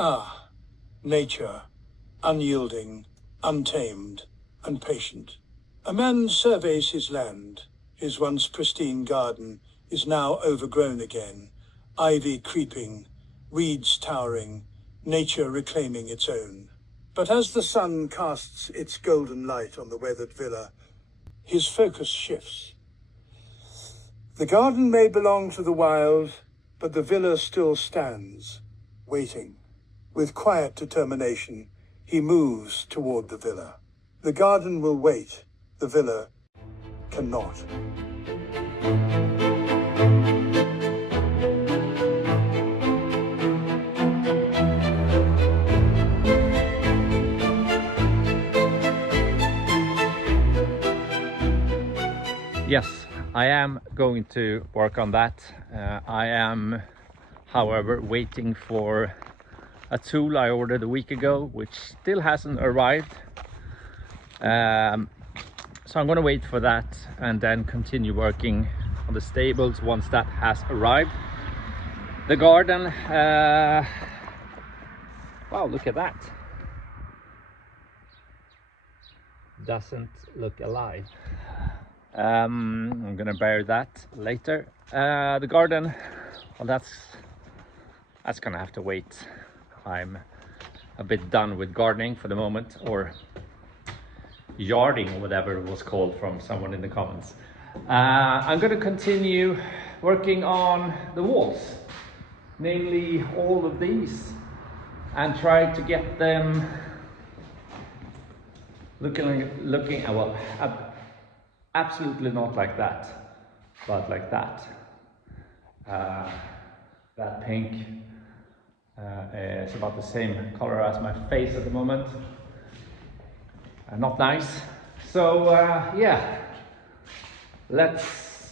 Ah, nature, unyielding, untamed, and patient. A man surveys his land. His once pristine garden is now overgrown again, ivy creeping, weeds towering, nature reclaiming its own. But as the sun casts its golden light on the weathered villa, his focus shifts. The garden may belong to the wild, but the villa still stands, waiting. With quiet determination, he moves toward the villa. The garden will wait, the villa cannot. Yes, I am going to work on that. I am, however, waiting for a tool I ordered a week ago, which still hasn't arrived. So I'm going to wait for that and then continue working on the stables once that has arrived. The garden, wow, look at that. Doesn't look alive. I'm gonna bury that later. The garden, well, that's gonna have to wait. I'm a bit done with gardening for the moment, or yarding, or whatever it was called from someone in the comments. I'm gonna continue working on the walls, namely all of these, and try to get them looking well, absolutely not like that, but like that. That pink is about the same color as my face at the moment. Not nice. So yeah, let's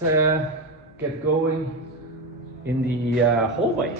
get going in the hallway.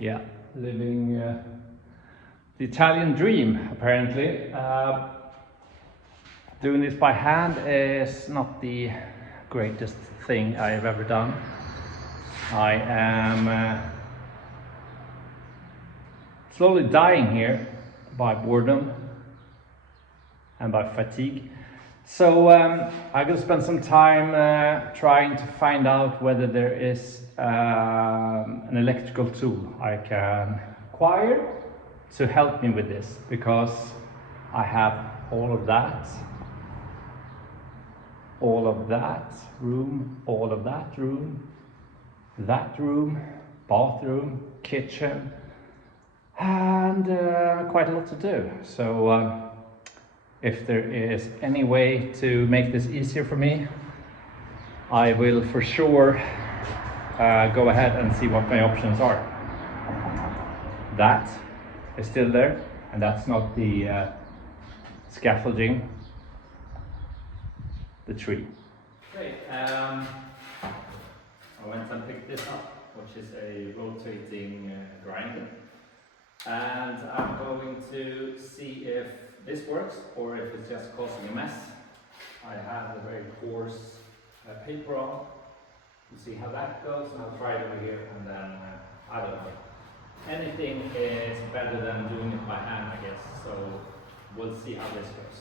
Yeah, living the Italian dream, apparently. Doing this by hand is not the greatest thing I have ever done. I am slowly dying here by boredom and by fatigue. So I'm going to spend some time trying to find out whether there is an electrical tool I can acquire to help me with this, because I have all of that room, all of that room, bathroom, kitchen, and quite a lot to do. So if there is any way to make this easier for me, I will for sure go ahead and see what my options are. That is still there, and that's not the scaffolding, the tree. Okay, I went and picked this up, which is a rotating grinder, and I'm going to see if this works or if it's just causing a mess. I have a very coarse paper on. We'll see how that goes, and I'll try it over here, and then I don't know. Anything is better than doing it by hand, I guess, so we'll see how this goes.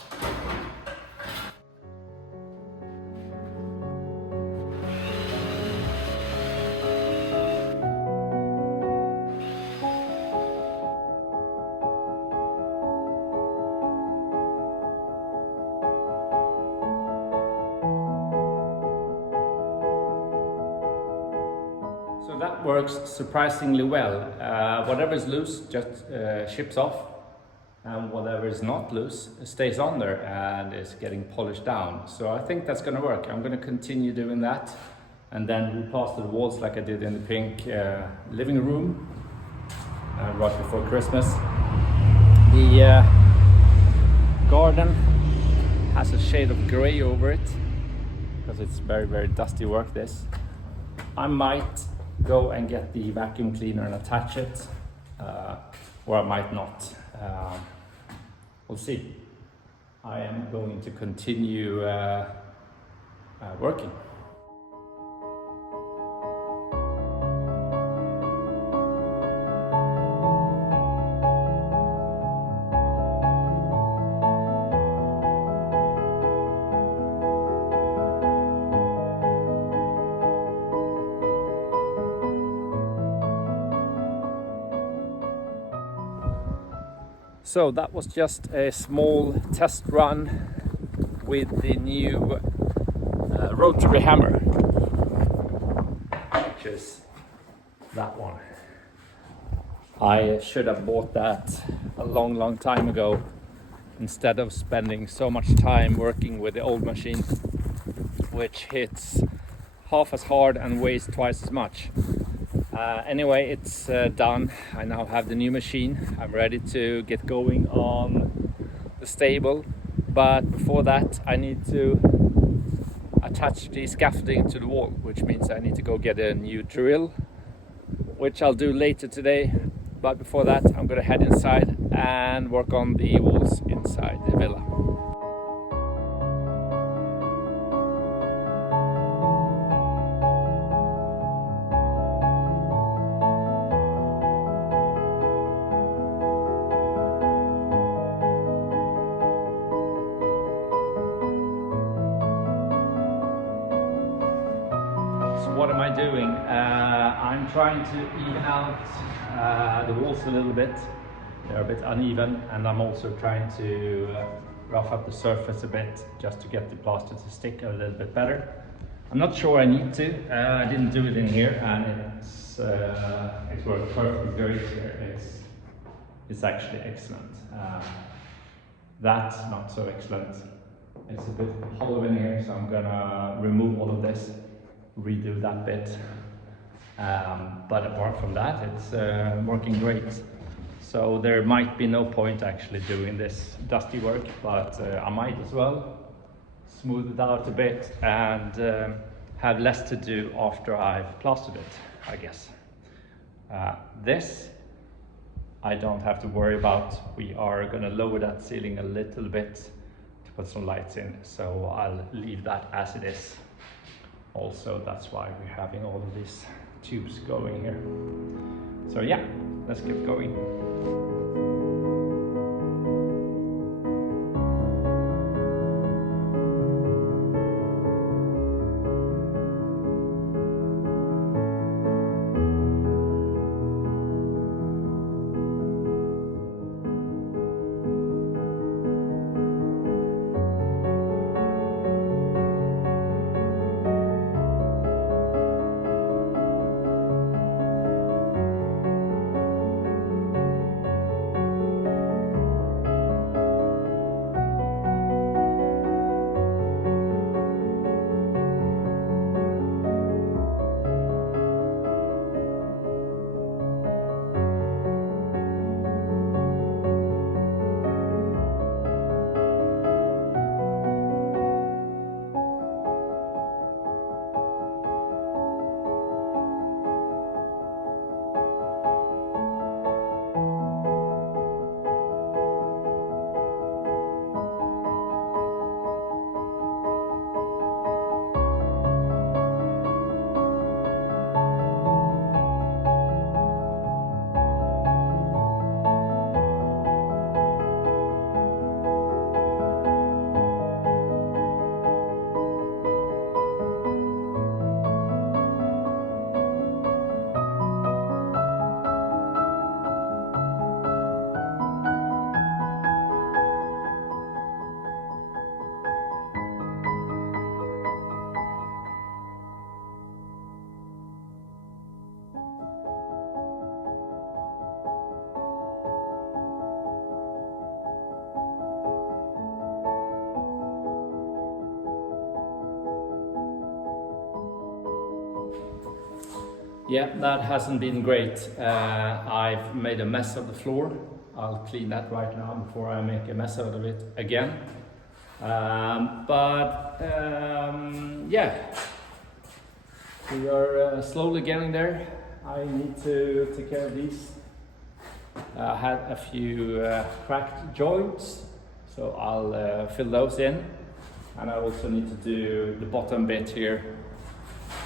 that works surprisingly well. Whatever is loose just ships off, and whatever is not loose stays on there and is getting polished down. So I think that's going to work. I'm going to continue doing that, and then replaster the walls like I did in the pink living room right before Christmas. The garden has a shade of grey over it because it's very, very dusty work. This I might go and get the vacuum cleaner and attach it, or I might not. We'll see. I am going to continue working. So that was just a small test run with the new rotary hammer, which is that one. I should have bought that a long time ago instead of spending so much time working with the old machine, which hits half as hard and weighs twice as much. Anyway, it's done. I now have the new machine. I'm ready to get going on the stable, but before that I need to attach the scaffolding to the wall, which means I need to go get a new drill, which I'll do later today. But before that I'm gonna head inside and work on the walls inside the villa. What am I doing? I'm trying to even out the walls a little bit. They're a bit uneven, and I'm also trying to rough up the surface a bit just to get the plaster to stick a little bit better. I'm not sure I need to. I didn't do it in here, and it's worked perfectly great here. It's actually excellent. That's not so excellent. It's a bit hollow in here, so I'm gonna remove all of this, redo that bit, but apart from that it's working great. So there might be no point actually doing this dusty work, but I might as well smooth it out a bit and have less to do after I've plastered it, I guess. This I don't have to worry about. We are going to lower that ceiling a little bit to put some lights in, so I'll leave that as it is. Also, that's why we're having all of these tubes going here. So yeah, let's get going. Yeah, that hasn't been great. I've made a mess of the floor. I'll clean that right now before I make a mess out of it again. Yeah, we are slowly getting there. I need to take care of these. I had a few cracked joints, so I'll fill those in. And I also need to do the bottom bit here,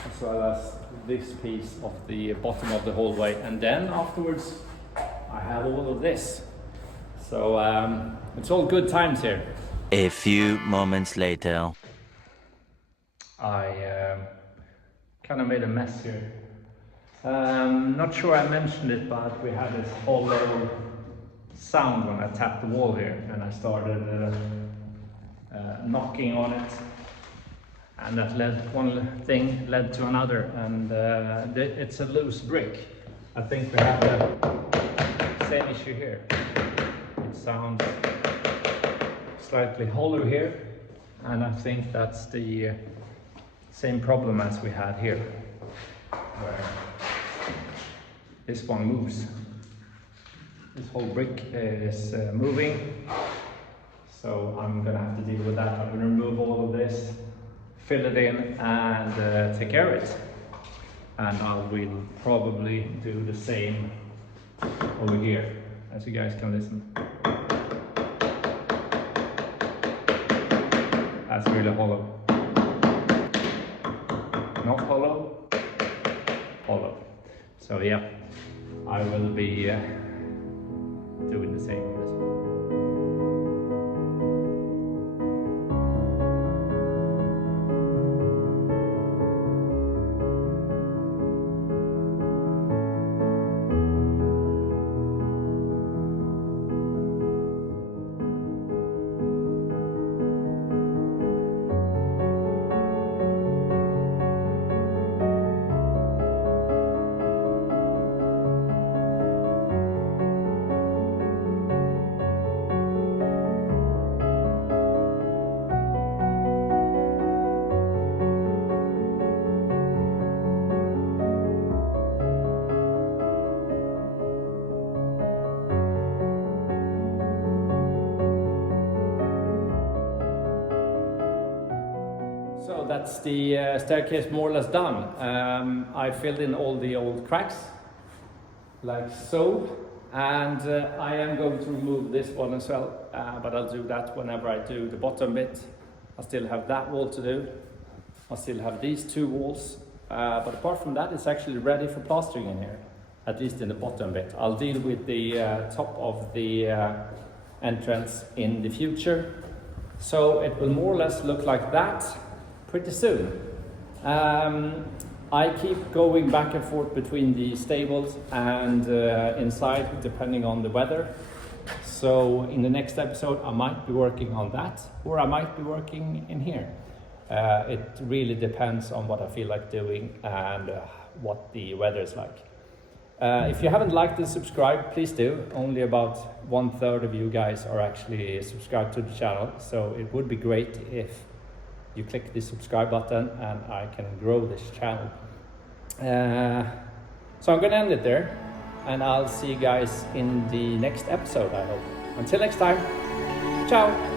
as well as this piece of the bottom of the hallway. And then afterwards, I have all of this. So it's all good times here. A few moments later. I kind of made a mess here. Not sure I mentioned it, but we had this hollow sound when I tapped the wall here, and I started knocking on it, and that one thing led to another, and it's a loose brick. I think we have the same issue here. It sounds slightly hollow here, and I think that's the same problem as we had here, where this one moves. This whole brick is moving, so I'm gonna have to deal with that. I'm gonna remove all of this, fill it in, and take care of it. And I will probably do the same over here, as you guys can listen. That's really hollow. Not hollow, hollow. So yeah, I will be doing the same on this one. So that's the staircase more or less done. I filled in all the old cracks, like so, and I am going to remove this one as well, but I'll do that whenever I do the bottom bit. I still have that wall to do. I still have these two walls, but apart from that, it's actually ready for plastering in here, at least in the bottom bit. I'll deal with the top of the entrance in the future. So it will more or less look like that pretty soon. I keep going back and forth between the stables and inside, depending on the weather. So in the next episode, I might be working on that, or I might be working in here. It really depends on what I feel like doing and what the weather is like. If you haven't liked and subscribed, please do. Only about 1/3 of you guys are actually subscribed to the channel, so it would be great if you click the subscribe button and I can grow this channel. So I'm gonna end it there, and I'll see you guys in the next episode, I hope. Until next time, ciao!